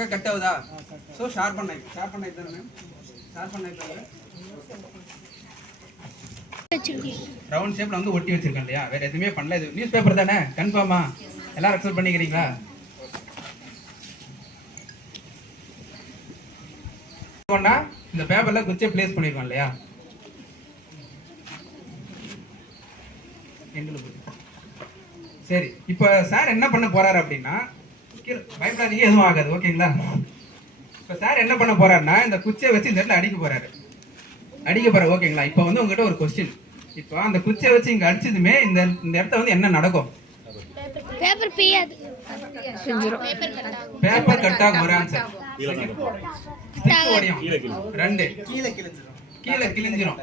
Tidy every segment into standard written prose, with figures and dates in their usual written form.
அழகா கட் ஆகுதா? So sharpen knife தானே மேம்? ஷார்பன் நைஃப் ரவுண்ட் ஷேப்ல வந்து ஒட்டி வச்சிருக்கேன் இல்லையா? வேற எதுவுமே பண்ணல. இது நியூஸ் பேப்பர் தானே? கன்ஃபார்மா எல்லாரும் அக்செப்ட் பண்ணிக்கிறீங்களா? இந்த பேப்பர்ல குச்சியை பிளேஸ் பண்ணிருக்கோம் இல்லையா? சரி, இப்ப சார் என்ன பண்ண போறாரு அப்படின்னா, பயப்படாதீங்க, எதுவும் ஆகாது, ஓகேங்களா? இப்ப சார் என்ன பண்ண போறாருன்னா இந்த குச்சியை வச்சு இந்த இடத்துல அடிக்க போறாரு, ஓகேங்களா? இப்ப வந்து உங்ககிட்ட ஒரு கொஸ்டின். இப்போ அந்த குச்சியை வச்சு இங்க அடிச்சதுமே இந்த இடத்துல வந்து என்ன நடக்கும்? பேப்பர் பியாது, பேப்பர் கட் ஆகும். ஒரு ஆன்சர். ரெண்டு, கீழே கிழிஞ்சிரும்.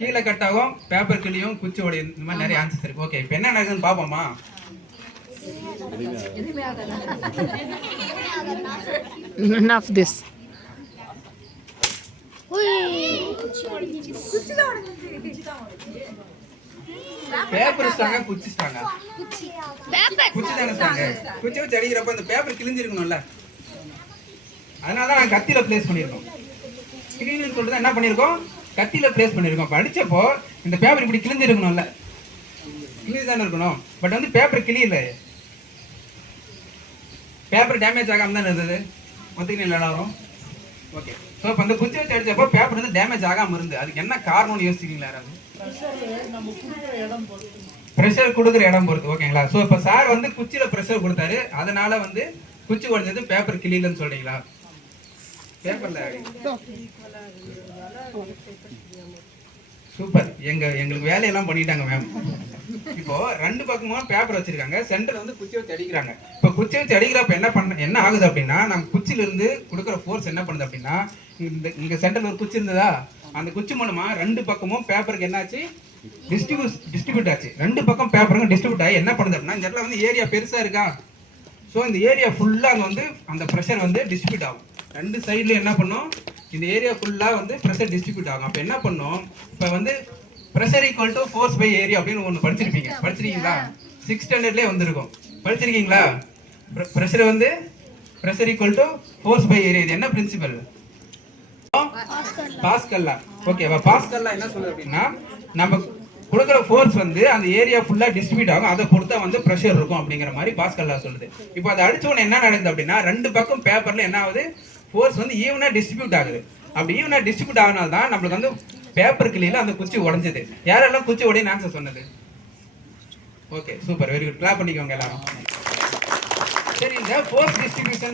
கீழே கட் ஆகும், பேப்பர் கிளியும், குச்சி உடையும். இந்த மாதிரி நிறைய ஆன்சர்ஸ் இருக்கு. ஓகே, இப்போ என்ன நடக்குதுன்னு பாப்போமா? None of this. பேப்பர் ஸ்ட்ராங்கா, குச்சி ஸ்ட்ராங்கா? குச்சி தானே ஸ்ட்ராங்க. குச்சி வச்சு அடிக்கிறப்ப இந்த பேப்பர் கிழிஞ்சிருக்கணும்ல, அதனால தான் நான் கத்தியில பிளேஸ் பண்ணியிருக்கோம். கிழிஞ்சுன்னு சொல்லிட்டு என்ன பண்ணியிருக்கோம்? கத்தியில பிளேஸ் பண்ணியிருக்கோம். இப்போ அடிச்சப்போ இந்த பேப்பர் இப்படி கிழிஞ்சிருக்கணும்ல, கிழிஞ்சு தானே இருக்கணும். பட் வந்து பேப்பர் கிளியில, பேப்பர் டேமேஜ் ஆகாம தானே இருந்தது. ஒத்துக்கிட்டு எல்லாரும் ஓகே. ஸோ இப்போ அந்த குச்சி வச்சு அடிச்சப்போ பேப்பர் வந்து டேமேஜ் ஆகாம இருந்து, அதுக்கு என்ன காரணம்னு யோசிக்கிறீங்களா யாராவது? ப்ரெஷர் கொடுக்குற இடம் பொறுத்து, ஓகேங்களா? ஸோ இப்போ சார் வந்து குச்சியில ப்ரெஷர் கொடுத்தாரு, அதனால வந்து குச்சி உடைஞ்சது, பேப்பர் கிளியிலன்னு சொல்றீங்களா? பேப்பர்ல சூப்பர், எங்களுக்கு வேலையெல்லாம் பண்ணிட்டாங்க மேம். இப்போ ரெண்டு பக்கமும் பேப்பர் வச்சிருக்காங்க, சென்டர்ல வந்து குச்சி வச்சு அடிக்கிறாங்க. இப்போ குச்சி வச்சு அடிக்கிறப்ப என்ன ஆகுது அப்படின்னா, நம்ம குச்சில இருந்து கொடுக்குற ஃபோர்ஸ் என்ன பண்ணுது அப்படின்னா, இங்க சென்டர்ல ஒரு குச்சி இருந்ததா, அந்த குச்சி மூலமா ரெண்டு பக்கமும் பேப்பருக்கு என்னாச்சு? டிஸ்ட்ரிபியூட் ஆச்சு. ரெண்டு பக்கம் பேப்பருக்கு டிஸ்ட்ரிபியூட் ஆகி என்ன பண்ணுது அப்படின்னா, இந்த இடத்துல வந்து ஏரியா பெருசா இருக்கா, ஸோ இந்த ஏரியா ஃபுல்லா அங்க வந்து அந்த ப்ரெஷர் வந்து டிஸ்ட்ரிபியூட் ஆகும். ரெண்டு சைட்ல என்ன பண்ணும்? இந்த ஏரியா ஃபுல்லா வந்து ப்ரெஷர் டிஸ்ட்ரிபியூட் ஆகும். அப்ப என்ன பண்ணும்? இப்ப வந்து pressure equal to force by area அப்படின்னு ஒன்று படிச்சிருக்கீங்களா? 6th ஸ்டாண்டர்ட்லேயே வந்திருக்கும். படிச்சிருக்கீங்களா? ப்ரெஷர் வந்து pressure equal to force by area. இது என்ன பிரின்சிபல்? பாஸ்கல்லா. ஓகேவா? பாஸ்கல்லா என்ன சொல்லுது அப்படின்னா, நம்ம கொடுக்குற ஃபோர்ஸ் வந்து அந்த ஏரியா ஃபுல்லா டிஸ்ட்ரிபியூட் ஆகும், அதை பொறுத்தா வந்து ப்ரெஷர் இருக்கும் அப்படிங்கிற மாதிரி பாஸ்கல்லா சொல்லுது. இப்போ அதை அடிச்ச உடனே என்ன நடக்குது அப்படின்னா, ரெண்டு பக்கம் பேப்பர்ல என்ன ஆகுது? ஃபோர்ஸ் வந்து ஈவனா டிஸ்ட்ரிபியூட் ஆகுது. அப்படி ஈவனா டிஸ்ட்ரிபியூட் ஆகனால தான் நம்மளுக்கு வந்து பேப்பர் கிளியில அந்த குச்சி உடைஞ்சது. யாரெல்லாம் குச்சி உடையன்னு ஆன்சர் சொன்னது? Okay, super, very good. Clap பண்ணிக்கோங்க எல்லாரும். சரி, இந்த ஃபோர்ஸ் டிஸ்ட்ரிபியூஷன்